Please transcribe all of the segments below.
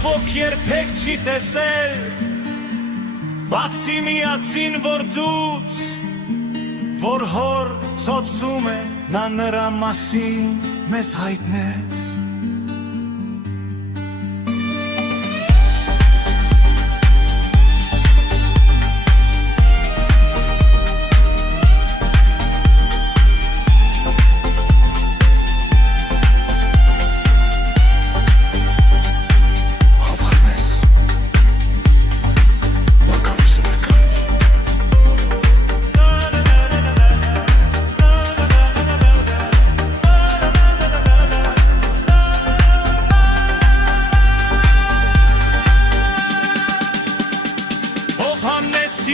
ոք երբեք չի տեսել, բացի միածին որ դուց, որ հոր ծոցում է, նա նրա մասին մեզ հայտնեց։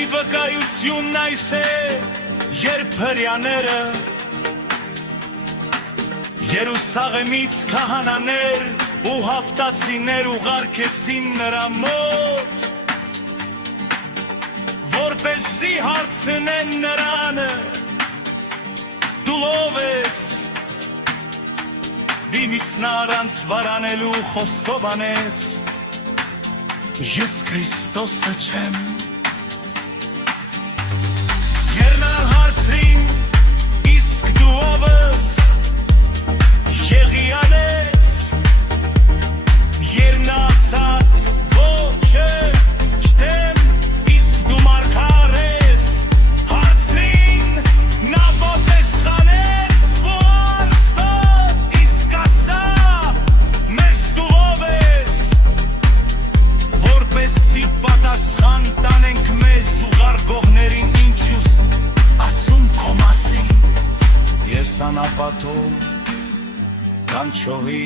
Վկայությունն այս է, երբ հրյաները Երուսաղեմից քահանաներ ու հավտացիներ ուղարկեցին նրա մոտ, որպեսզի հարցնեն նրան, դու ով ես, դիմից նա առանց վարանելու խոստով անեց, ես Քրիստոսը չեմ։ Իսկ դու ով ես, եղիանեց, երն ասաց, ոչ չտեմ, իսկ դու մարգար ես, հարցրին, նա ոտեսխանեց, որ ստոտ, իսկ ասա, մեզ դու ով ես, որպեսզի պատասխան տանենք մեզ ուղարկողներին ինչուս Ես անապատում կանչողի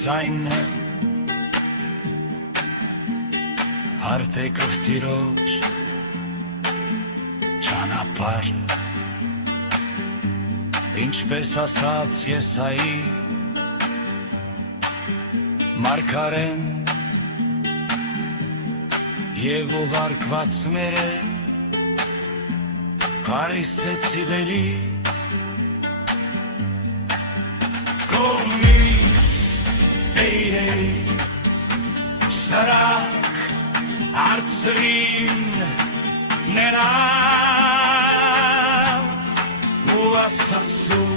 ձայնն եմ, հարդ է կրտիրոջ ճանապարհ, ինչպես ասաց Եսայի մարգարեն և ուղարկվածները Փարիսեցի վերի Կողմից էյրեյ սրակ արցրին նրան ու ասացու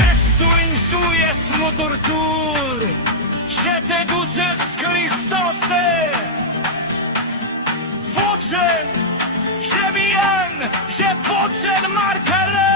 Ես դու ինձու ես մուտուրտուր Չէ թե դու ես Քրիստոս է Ոչ եմ, չէ միան, չէ ոչ են մարգարեն